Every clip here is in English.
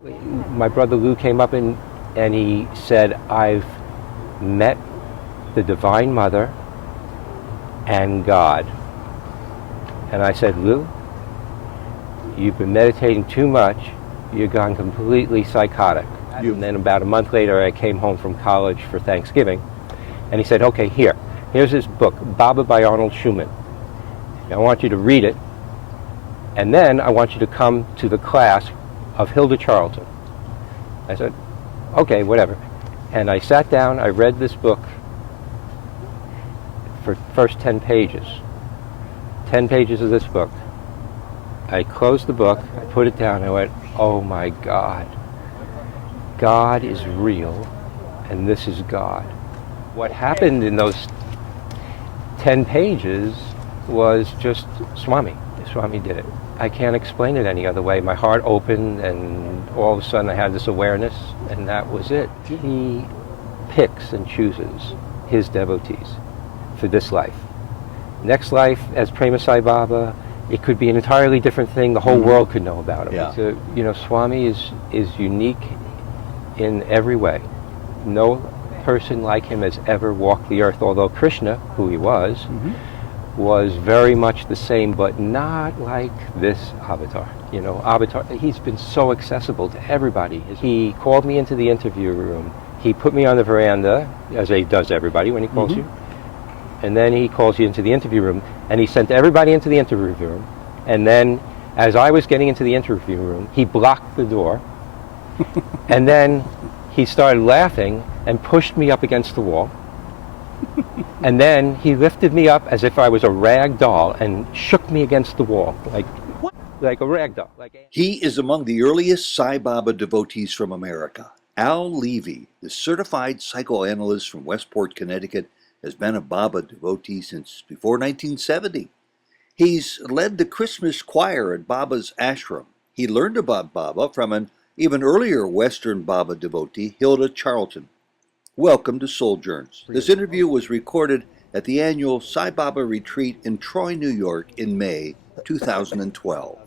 My brother Lou came up and he said, I've met the Divine Mother and God. And I said, Lou, you've been meditating too much. You've gone completely psychotic. And then about a month later, I came home from college for Thanksgiving. And he said, okay, here's this book, Baba by Arnold Schumann. I want you to read it. And then I want you to come to the class of Hilda Charlton. I said, okay, whatever. And I sat down, I read this book for the first 10 pages. 10 pages of this book. I closed the book, I put it down, I went, oh my God. God is real, and this is God. What happened in those 10 pages was just Swami. Swami did it. I can't explain it any other way. My heart opened, and all of a sudden I had this awareness, and that was it. He picks and chooses his devotees for this life. Next life, as Prema Sai Baba, it could be an entirely different thing. The whole world could know about him. Yeah. So, Swami is unique in every way. No person like him has ever walked the earth, although Krishna, who he was very much the same, but not like this avatar. Avatar, he's been so accessible to everybody. He called me into the interview room. He put me on the veranda, as he does everybody when he calls you. And then he calls you into the interview room, and he sent everybody into the interview room. And then, as I was getting into the interview room, he blocked the door. And then he started laughing and pushed me up against the wall. And then he lifted me up as if I was a rag doll and shook me against the wall, like a rag doll. He is among the earliest Sai Baba devotees from America. Al Levy, the certified psychoanalyst from Westport, Connecticut, has been a Baba devotee since before 1970. He's led the Christmas choir at Baba's ashram. He learned about Baba from an even earlier Western Baba devotee, Hilda Charlton. Welcome to Souljourns. This interview was recorded at the annual Sai Baba retreat in Troy, New York in May 2012.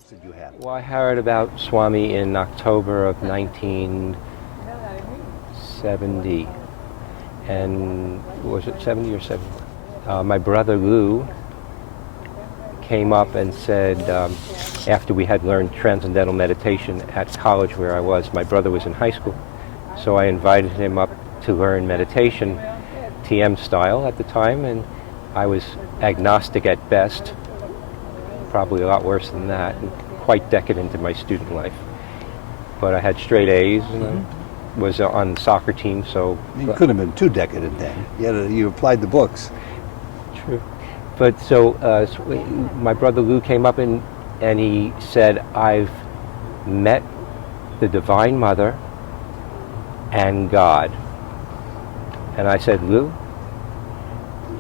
Well, I heard about Swami in October of 1970. And was it 70 or 71? My brother Lou came up and said, after we had learned transcendental meditation at college where I was, my brother was in high school, so I invited him up to learn meditation, TM style at the time, and I was agnostic at best, probably a lot worse than that, and quite decadent in my student life. But I had straight A's, and I was on the soccer team, so... You couldn't have been too decadent then. You applied the books. True. But so my brother Lou came up and he said, I've met the Divine Mother and God. And I said, Lou,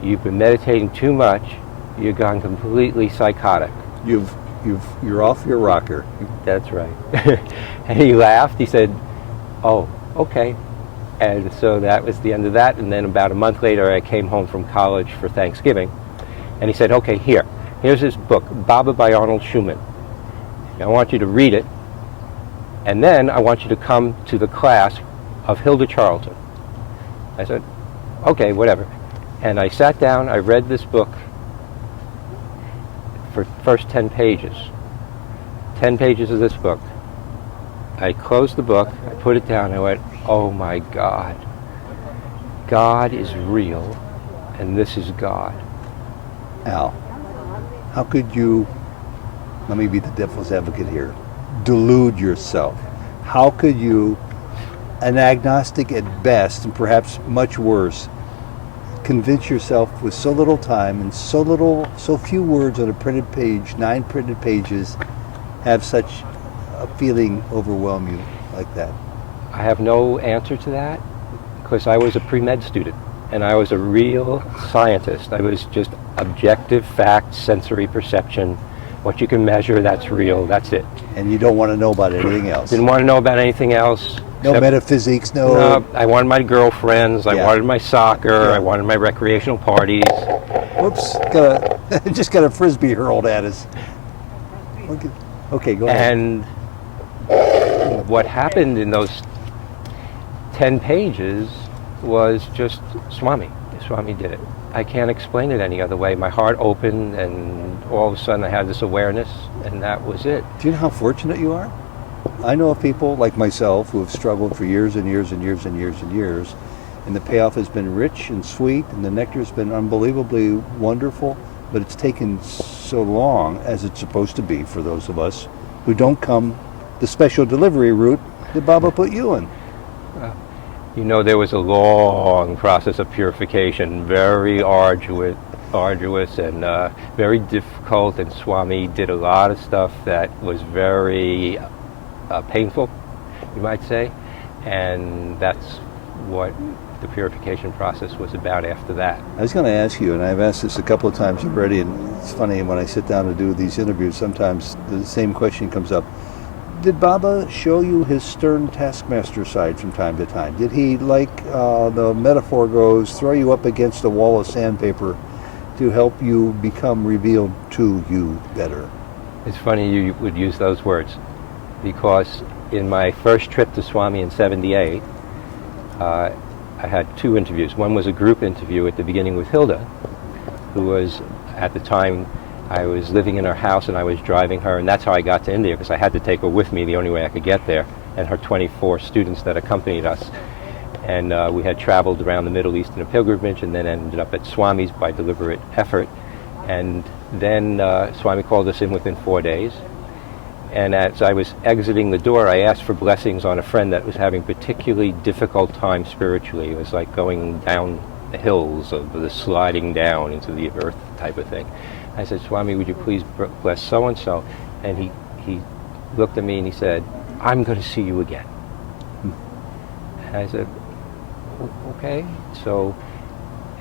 you've been meditating too much. You've gone completely psychotic. You're off your rocker. That's right. And he laughed. He said, oh, okay. And so that was the end of that. And then about a month later, I came home from college for Thanksgiving. And he said, okay, here's this book, Baba by Arnold Schumann. I want you to read it. And then I want you to come to the class of Hilda Charlton. I said, okay, whatever. And I sat down, I read this book for the first 10 pages. 10 pages of this book. I closed the book, I put it down, I went, oh my God. God is real, and this is God. Al, how could you, let me be the devil's advocate here, delude yourself? How could you, an agnostic at best, and perhaps much worse, convince yourself with so little time and so few words on a printed page, 9 printed pages, have such a feeling overwhelm you like that? I have no answer to that, because I was a pre-med student, and I was a real scientist. I was just objective fact, sensory perception. What you can measure, that's real, that's it. And you don't want to know about anything else? Didn't want to know about anything else. No metaphysics, no... No, I wanted my girlfriends, I wanted my soccer, I wanted my recreational parties. Whoops, just got a Frisbee hurled at us. Okay, go ahead. And what happened in those 10 pages was just Swami. Swami did it. I can't explain it any other way. My heart opened, and all of a sudden I had this awareness, and that was it. Do you know how fortunate you are? I know of people like myself who have struggled for years and years and years and years and years, and the payoff has been rich and sweet, and the nectar's been unbelievably wonderful, but it's taken so long, as it's supposed to be for those of us who don't come the special delivery route that Baba put you in. You know, there was a long process of purification, very arduous and very difficult, and Swami did a lot of stuff that was very painful, you might say, and that's what the purification process was about after that. I was going to ask you, and I've asked this a couple of times already, and it's funny, when I sit down to do these interviews, sometimes the same question comes up. Did Baba show you his stern taskmaster side from time to time? Did he, like the metaphor goes, throw you up against a wall of sandpaper to help you become revealed to you better? It's funny you would use those words, because in my first trip to Swami in '78, I had 2 interviews. One was a group interview at the beginning with Hilda, who was, at the time, I was living in her house and I was driving her, and that's how I got to India, because I had to take her with me the only way I could get there, and her 24 students that accompanied us. And we had traveled around the Middle East in a pilgrimage, and then ended up at Swami's by deliberate effort. And then Swami called us in within 4 days. And as I was exiting the door, I asked for blessings on a friend that was having particularly difficult time spiritually. It was like going down the hills of the sliding down into the earth type of thing. I said, Swami, would you please bless so-and-so? And he looked at me and he said, I'm going to see you again. And I said, okay. So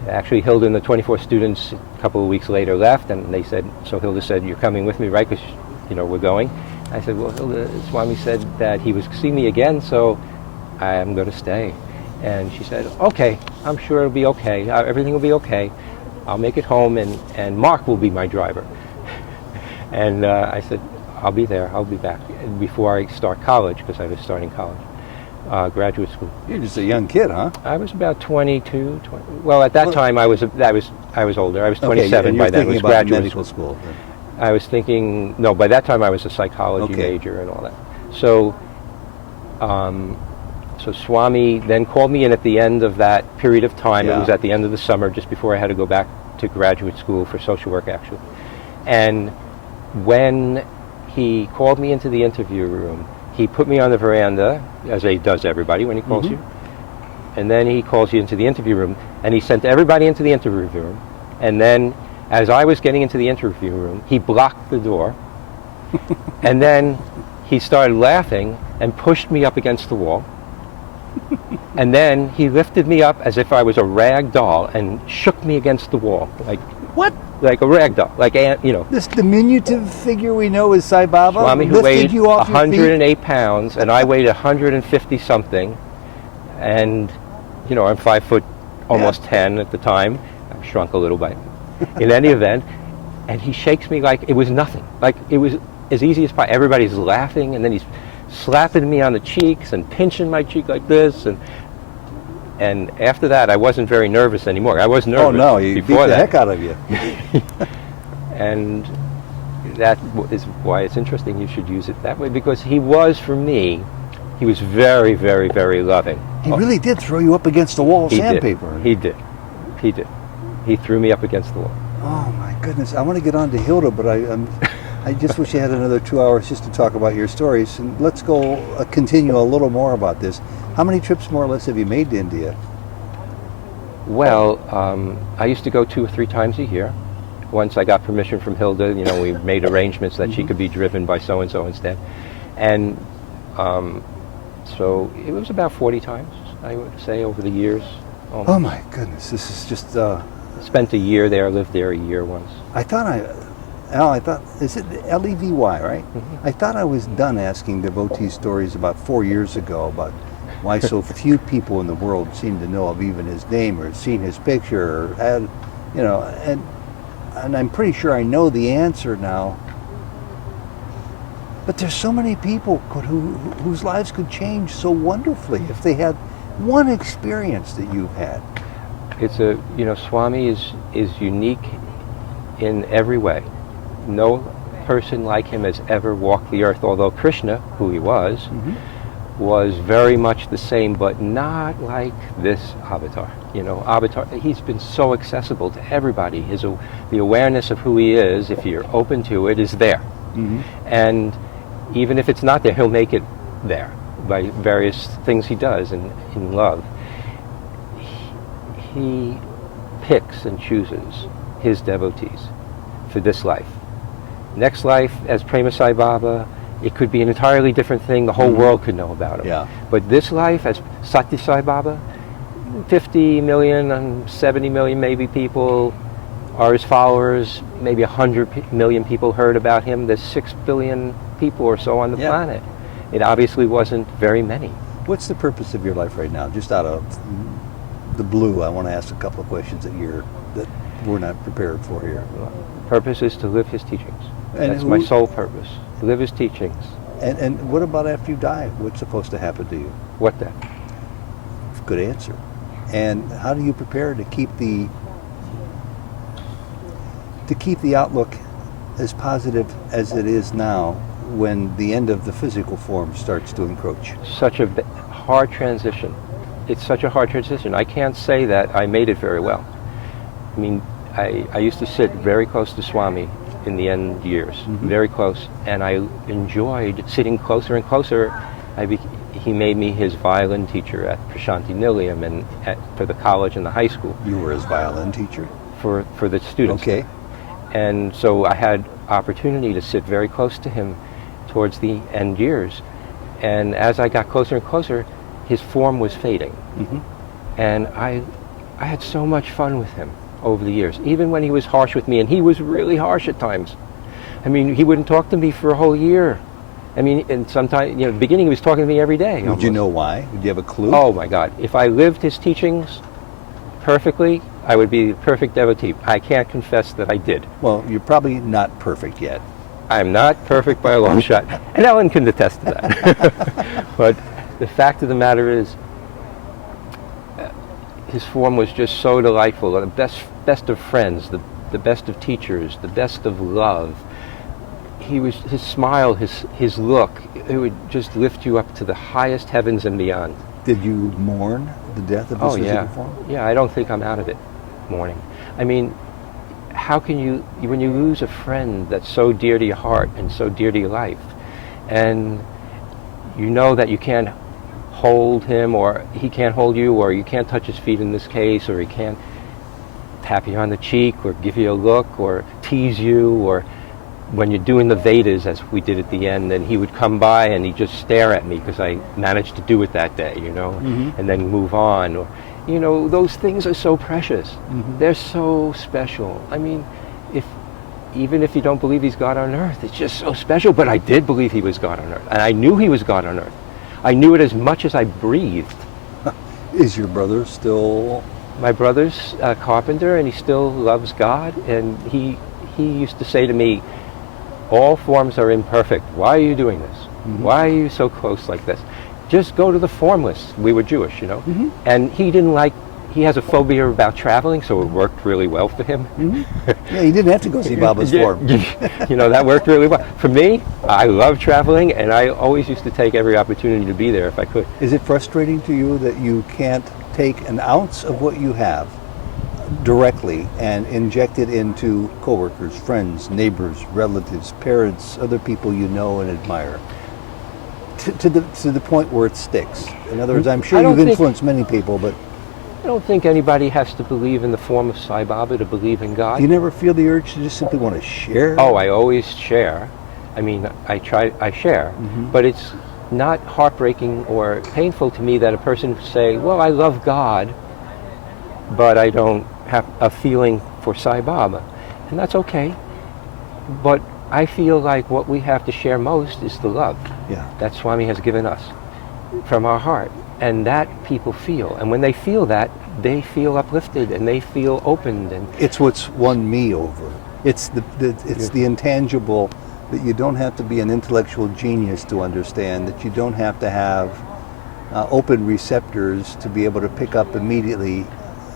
actually Hilda and the 24 students a couple of weeks later left, and they said, so Hilda said, you're coming with me, right? Because, you know, we're going. I said, well, Hilda, Swami said that he was see me again, so I'm going to stay. And she said, okay, I'm sure it'll be okay. Everything will be okay. I'll make it home, and Mark will be my driver. And I said, I'll be there, I'll be back before I start college, because I was starting college, graduate school. You're just a young kid, huh? I was about 22, 20. Well, at that time I was older. I was 27 by then. It was graduate medical school. I was thinking, no, by that time I was a psychology major and all that. So, so Swami then called me in at the end of that period of time. Yeah. It was at the end of the summer, just before I had to go back to graduate school for social work, actually. And when he called me into the interview room, he put me on the veranda, as he does everybody when he calls you. And then he calls you into the interview room, and he sent everybody into the interview room. And then, as I was getting into the interview room, he blocked the door. And then he started laughing and pushed me up against the wall. And then he lifted me up as if I was a rag doll and shook me against the wall. Like, what? Like a rag doll, like, you know. This diminutive figure we know as Sai Baba Swami, who weighed 108 pounds, and I weighed 150 something. And, you know, I'm 5 foot almost 10 at the time. I've shrunk a little bit. In any event, and he shakes me like it was nothing. Like it was as easy as pie. Everybody's laughing, and then he's slapping me on the cheeks and pinching my cheek like this, and after that I wasn't very nervous anymore. I was nervous. Oh no, he beat the heck out of you. And that is why it's interesting you should use it that way, because he was, for me, he was very, very, very loving. He really did throw you up against the wall of sandpaper. He did. He threw me up against the wall. Oh my goodness! I want to get on to Hilda, but I just wish I had another 2 hours just to talk about your stories. And let's go continue a little more about this. How many trips, more or less, have you made to India? Well, I used to go 2 or 3 times a year. Once I got permission from Hilda, you know, we made arrangements that she could be driven by so-and-so instead. And so it was about 40 times, I would say, over the years. Almost. Oh my goodness, this is just... Spent a year there, lived there a year once. Al, is it Levy, right? I thought I was done asking devotee stories about 4 years ago about why so few people in the world seem to know of even his name or seen his picture, or had, you know, and I'm pretty sure I know the answer now. But there's so many people whose lives could change so wonderfully if they had one experience that you've had. Swami is unique in every way. No person like him has ever walked the earth, although Krishna, who he was very much the same, but not like this avatar. Avatar, he's been so accessible to everybody. The awareness of who he is, if you're open to it, is there. And even if it's not there, he'll make it there by various things he does in love. He picks and chooses his devotees for this life. Next life, as Prema Sai Baba, it could be an entirely different thing. The whole world could know about him. Yeah. But this life, as Satya Sai Baba, 50 million and 70 million maybe people are his followers. Maybe 100 million people heard about him. There's 6 billion people or so on the planet. It obviously wasn't very many. What's the purpose of your life right now? Just out of the blue, I want to ask a couple of questions that we're not prepared for here. Purpose is to live his teachings. And that's my sole purpose. Live his teachings. And what about after you die? What's supposed to happen to you? What then? Good answer. And how do you prepare to keep the outlook as positive as it is now when the end of the physical form starts to encroach? Such a hard transition. It's such a hard transition. I can't say that I made it very well. I mean, I used to sit very close to Swami in the end years, very close, and I enjoyed sitting closer and closer. He made me his violin teacher at Prashanti Nilayam and for the college and the high school. You were his violin teacher? For the students. Okay. And so I had opportunity to sit very close to him towards the end years. And as I got closer and closer, his form was fading. And I had so much fun with him over the years, even when he was harsh with me, and he was really harsh at times. I mean, he wouldn't talk to me for a whole year. I mean, and sometimes, at the beginning he was talking to me every day. Would you know why? Would you have a clue? Oh my God. If I lived his teachings perfectly, I would be the perfect devotee. I can't confess that I did. Well, you're probably not perfect yet. I'm not perfect by a long shot. And Ellen can attest to that. But the fact of the matter is, his form was just so delightful. The best of friends, the best of teachers, the best of love. His smile, his look, it would just lift you up to the highest heavens and beyond. Did you mourn the death of his physical form? Yeah, I don't think I'm out of it mourning. I mean, how can you, when you lose a friend that's so dear to your heart and so dear to your life, and you know that you can't hold him, or he can't hold you, or you can't touch his feet in this case, or he can't tap you on the cheek, or give you a look, or tease you, or when you're doing the Vedas, as we did at the end, and he would come by and he'd just stare at me because I managed to do it that day, and then move on. Or, those things are so precious. They're so special. I mean, even if you don't believe he's God on earth, it's just so special. But I did believe he was God on earth, and I knew he was God on earth. I knew it as much as I breathed. Is your brother still? My brother's a carpenter, and he still loves God, and he used to say to me, all forms are imperfect. Why are you doing this? Why are you so close like this? Just go to the formless. We were Jewish, And he has a phobia about traveling, so it worked really well for him. Yeah, he didn't have to go see Baba's form. That worked really well. For me, I love traveling, and I always used to take every opportunity to be there if I could. Is it frustrating to you that you can't take an ounce of what you have directly and inject it into coworkers, friends, neighbors, relatives, parents, other people you know and admire, to the point where it sticks? In other words, I'm sure you've influenced many people, but I don't think anybody has to believe in the form of Sai Baba to believe in God. You never feel the urge to just simply want to share? Oh, I always share. I mean, I share, but it's not heartbreaking or painful to me that a person say, well, I love God, but I don't have a feeling for Sai Baba. And that's okay. But I feel like what we have to share most is the love that Swami has given us from our heart. And that people feel. And when they feel that, they feel uplifted and they feel opened. And it's what's won me over. It's the intangible that you don't have to be an intellectual genius to understand, that you don't have to have open receptors to be able to pick up immediately,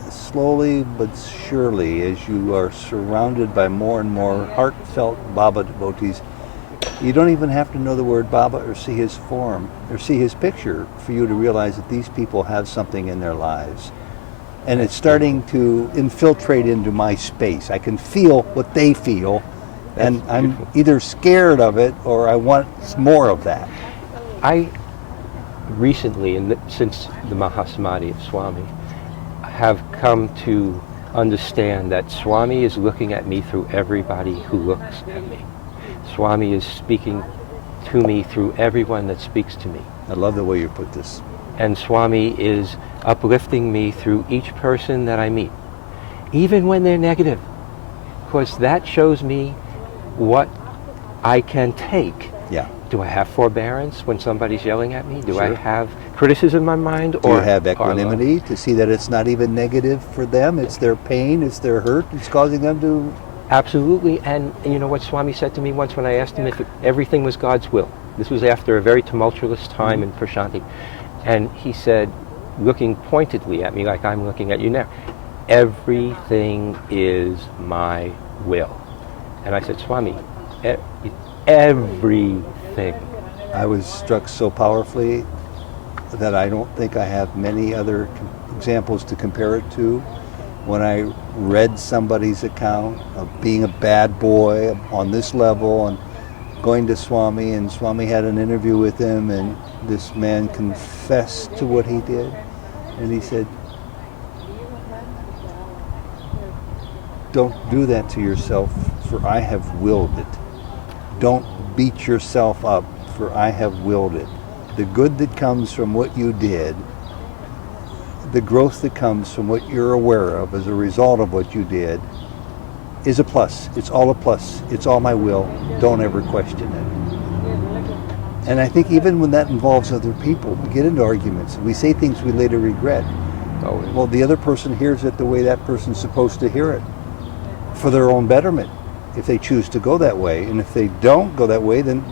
slowly but surely, as you are surrounded by more and more heartfelt Baba devotees. You don't even have to know the word Baba or see his form or see his picture for you to realize that these people have something in their lives. And it's starting to infiltrate into my space. I can feel what they feel, and I'm either scared of it or I want more of that. I recently, since the Mahasamadhi of Swami, have come to understand that Swami is looking at me through everybody who looks at me. Swami is speaking to me through everyone that speaks to me. I love the way you put this. And Swami is uplifting me through each person that I meet, even when they're negative, because that shows me what I can take. Yeah. Do I have forbearance when somebody's yelling at me? Do I Sure. have criticism in my mind? Do you have equanimity to see that it's not even negative for them? It's their pain, it's their hurt, it's causing them to... Absolutely. And you know what Swami said to me once when I asked him if everything was God's will? This was after a very tumultuous time in Prashanti. And he said, looking pointedly at me like I'm looking at you now, everything is my will. And I said, Swami, everything. I was struck so powerfully that I don't think I have many other examples to compare it to. When I read somebody's account of being a bad boy on this level and going to Swami, and Swami had an interview with him, and this man confessed to what he did, and he said, don't do that to yourself, for I have willed it. Don't beat yourself up, for I have willed it. The good that comes from what you did, the growth that comes from what you're aware of as a result of what you did, is a plus. It's all a plus. It's all my will. Don't ever question it. And I think even when that involves other people, we get into arguments. We say things we later regret. Always. Well, the other person hears it the way that person's supposed to hear it, for their own betterment, if they choose to go that way. And if they don't go that way, then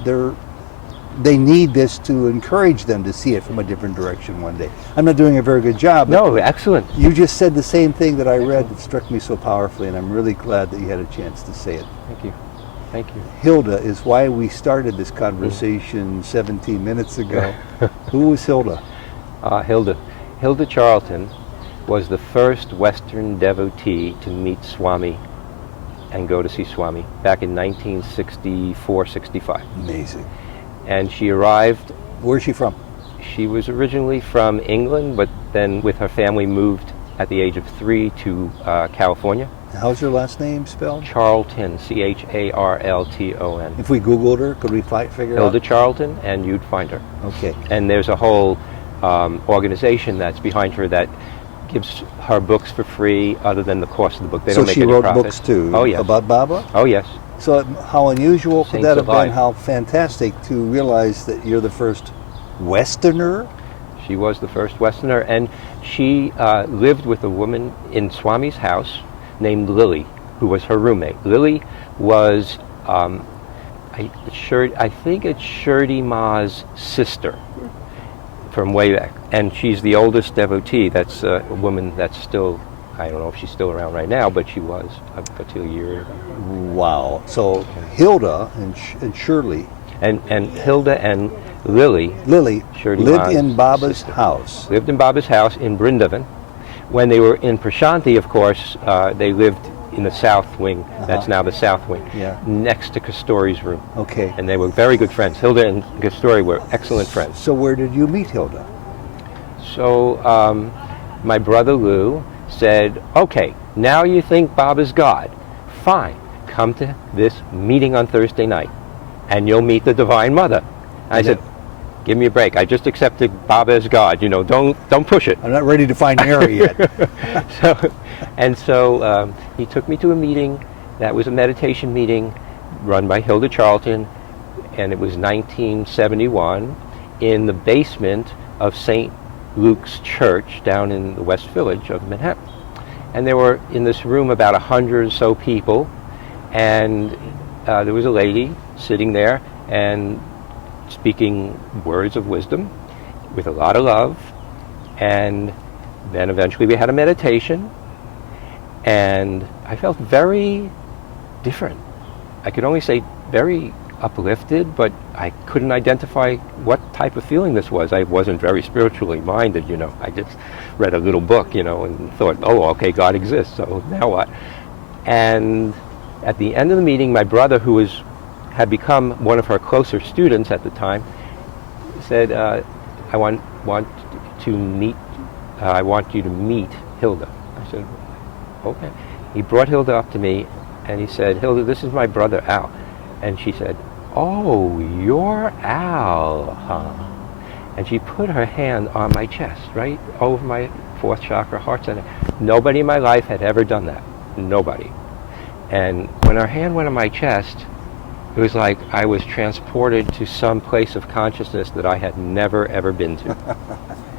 they need this to encourage them to see it from a different direction one day. I'm not doing a very good job. No, excellent. You just said the same thing that I read that struck me so powerfully, and I'm really glad that you had a chance to say it. Thank you. Thank you. Hilda is why we started this conversation 17 minutes ago. Who was Hilda? Hilda Charlton was the first Western devotee to meet Swami and go to see Swami back in 1964-65. Amazing. And she arrived... Where's she from? She was originally from England, but then with her family moved at the age of 3 to California. How's her last name spelled? Charlton, Charlton. If we Googled her, could we figure Hilda out? Charlton, and you'd find her. Okay. And there's a whole organization that's behind her that gives her books for free other than the cost of the book. They don't make any profit. So she wrote books too? Oh, yes. About Baba? Oh, yes. So how unusual could Saints that have been? alive. How fantastic to realize that you're the first Westerner? She was the first Westerner, and she lived with a woman in Swami's house named Lily, who was her roommate. Lily was, I think it's Shirdi Ma's sister from way back, and she's the oldest devotee. That's a woman that's still, I don't know if she's still around right now, but she was up until a year ago. Wow. So Hilda and Shirley. And Hilda and Lily Shirdi lived Ma's in Baba's sister. house. Lived in Baba's house in Brindavan. When they were in Prashanti, of course, they lived in the south wing. That's now the south wing, Yeah. next to Kasturi's room. Okay. And they were very good friends. Hilda and Kasturi were excellent friends. So where did you meet Hilda? So my brother Lou said, okay, now you think Baba's God. Fine, come to this meeting on Thursday night, and you'll meet the Divine Mother. And I said, give me a break. I just accepted Baba as God. You know, don't push it. I'm not ready to find Mary yet. So he took me to a meeting. That was a meditation meeting run by Hilda Charlton, and it was 1971 in the basement of St. Luke's Church down in the West Village of Manhattan. And there were in this room about 100 or so people, and there was a lady sitting there and speaking words of wisdom with a lot of love. And then eventually we had a meditation, and I felt very different. I could only say very uplifted, but I couldn't identify what type of feeling this was. I wasn't very spiritually minded, you know. I just read a little book, you know, and thought, oh, okay, God exists, so now what? And at the end of the meeting, my brother, who had become one of her closer students at the time, said, I want you to meet Hilda. I said, okay. He brought Hilda up to me, and he said, Hilda, this is my brother Al. And she said, oh, you're Al, huh? And she put her hand on my chest, right over my fourth chakra, heart center. Nobody in my life had ever done that. Nobody. And when her hand went on my chest, it was like I was transported to some place of consciousness that I had never, ever been to.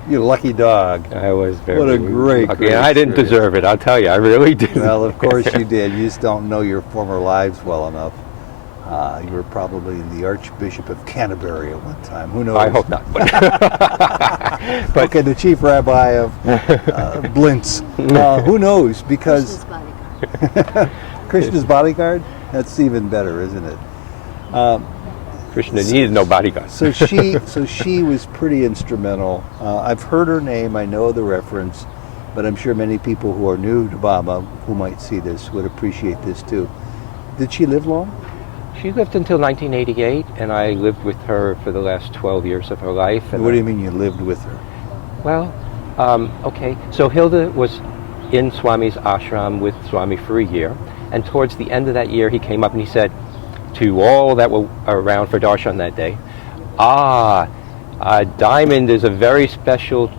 You lucky dog. I was very What a great lucky. And I didn't experience. deserve it, I'll tell you. I really didn't. Well, of course you did. You just don't know your former lives well enough. You were probably the Archbishop of Canterbury at one time. Who knows? I hope not. But Okay, the chief rabbi of Blintz. Who knows? Because Krishna's bodyguard. Krishna's bodyguard? That's even better, isn't it? Krishna needed no bodyguard. So she was pretty instrumental. I've heard her name, I know the reference, but I'm sure many people who are new to Baba who might see this would appreciate this too. Did she live long? She lived until 1988, and I lived with her for the last 12 years of her life. And What do you mean you lived with her? Well, okay, so Hilda was in Swami's ashram with Swami for a year, and towards the end of that year he came up and he said to all that were around for darshan that day, a diamond is a very special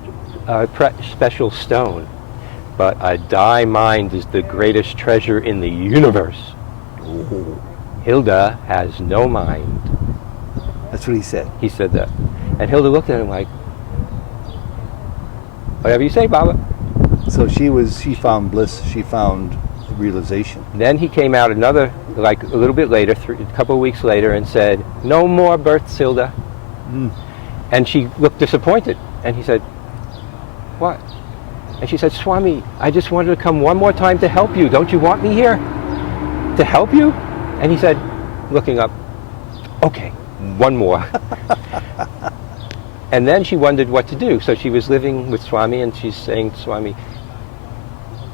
special stone, but a mind is the greatest treasure in the universe. Oh, Hilda has no mind. that's what he said. He said that. And Hilda looked at him like, whatever you say, Baba. So she found bliss, she found realization. Then he came out like a little bit later, a couple of weeks later, and said, no more births, Hilda. Mm. And she looked disappointed. And he said, what? And she said, Swami, I just wanted to come one more time to help you. Don't you want me here to help you? And he said, looking up, okay, one more. And then she wondered what to do. So she was living with Swami, and she's saying to Swami,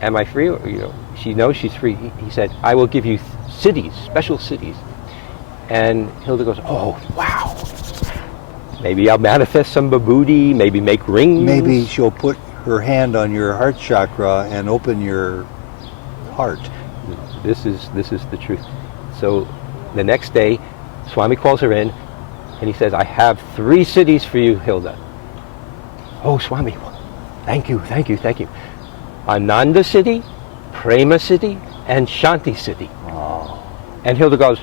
am I free? Or, you know, she knows she's free. He said, I will give you cities, special cities. And Hilda goes, oh, wow. Maybe I'll manifest some vibhuti, maybe make rings. Maybe she'll put her hand on your heart chakra and open your heart. This is the truth. So the next day, Swami calls her in, and he says, I have 3 cities for you, Hilda. Oh, Swami, thank you. Ananda city, Prema city, and Shanti city. Oh. And Hilda goes,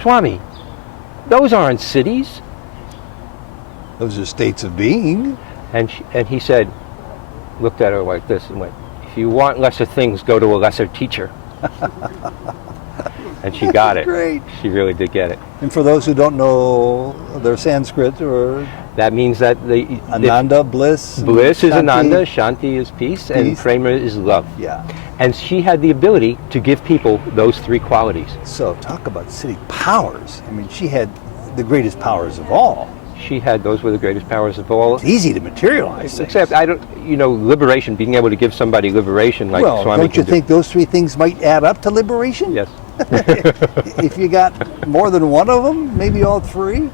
Swami, those aren't cities. Those are states of being. And he said, looked at her like this and went, if you want lesser things, go to a lesser teacher. And she got it. Great. She really did get it. And for those who don't know their Sanskrit, or That means that Ananda, bliss. bliss is Shanti. Ananda, Shanti is peace, and Peace. Prema is love. Yeah. And she had the ability to give people those 3 qualities. So talk about city powers. I mean, she had the greatest powers of all. Those were the greatest powers of all. It's easy to materialize things. Except, liberation, being able to give somebody liberation like Well, Swami don't you can do. think those 3 things might add up to liberation? Yes. If you got more than one of them, maybe all 3.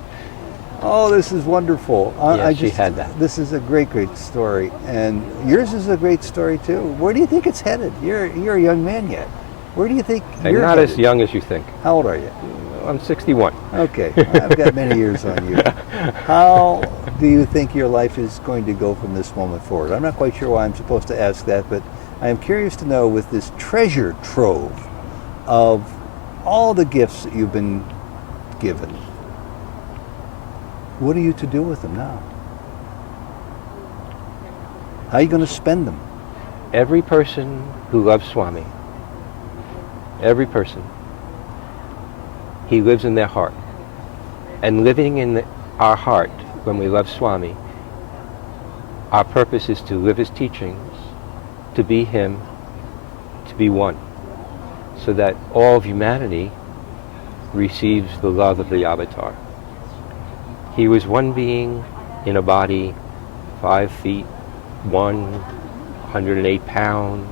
Oh, this is wonderful. She had that. This is a great, great story. And yours is a great story, too. Where do you think it's headed? You're a young man yet. Where do you think I'm you're not headed? as young as you think. How old are you? I'm 61. Okay, I've got many years on you. How do you think your life is going to go from this moment forward? I'm not quite sure why I'm supposed to ask that, but I am curious to know, with this treasure trove of all the gifts that you've been given, what are you to do with them now? How are you going to spend them? Every person who loves Swami, every person, he lives in their heart. And living in our heart, when we love Swami, our purpose is to live his teachings, to be him, to be one, so that all of humanity receives the love of the avatar. He was one being in a body, 5 feet, 108 pounds,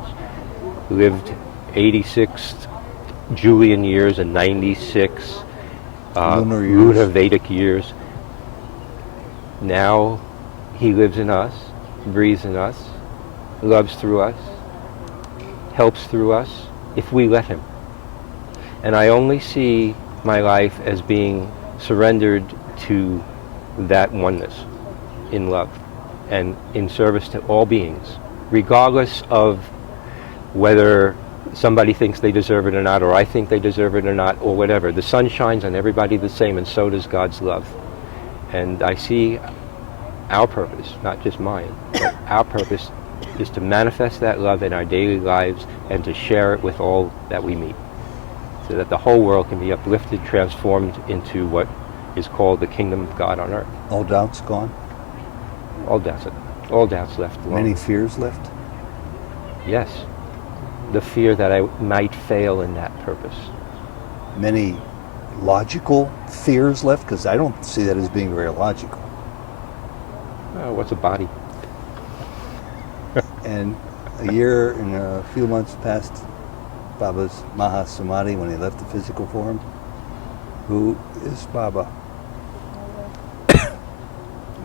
lived 86 Julian years and 96 lunar Vedic years. Now he lives in us, breathes in us, loves through us, helps through us, if we let him. And I only see my life as being surrendered to that oneness in love and in service to all beings, regardless of whether somebody thinks they deserve it or not, or I think they deserve it or not, or whatever. The sun shines on everybody the same, and so does God's love. And I see our purpose, not just mine, but our purpose is to manifest that love in our daily lives and to share it with all that we meet, so that the whole world can be uplifted, transformed into what is called the kingdom of God on earth. All doubts gone? All doubts left alone. Many fears left? Yes. The fear that I might fail in that purpose. Many logical fears left? Because I don't see that as being very logical. What's a body? And a year and a few months past Baba's Maha Samadhi, when he left the physical form. Who is Baba?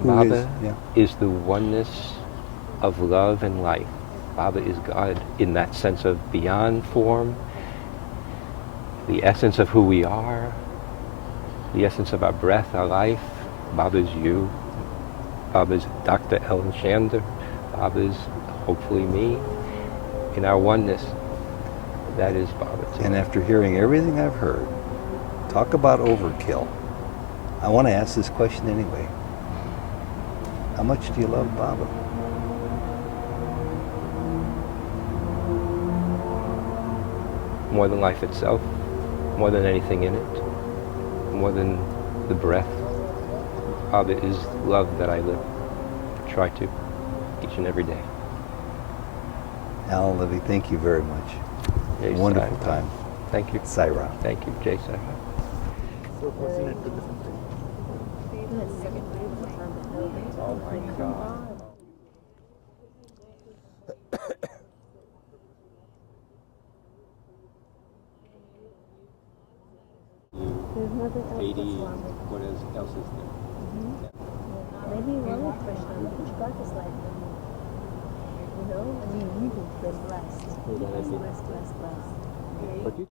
Baba is the oneness of love and life. Baba is God in that sense of beyond form, the essence of who we are, the essence of our breath, our life. Baba is you. Baba is Dr. Ellen Shander. Baba is hopefully me. In our oneness, that is Baba. And after hearing everything I've heard, talk about overkill. I want to ask this question anyway. How much do you love Baba? More than life itself, more than anything in it, more than the breath. Baba is love that I live, try to, each and every day. Al, Levy, thank you very much. Jai Wonderful Sai. time. Thank you. Sai Ram. Thank you, Jai Sai. So fortunate to listen to you. Oh my God. There's nothing else 80, that's wrong. what else is there? Maybe one is Krishna, each God is like them. You know? I mean, we've been blessed. Blessed. But you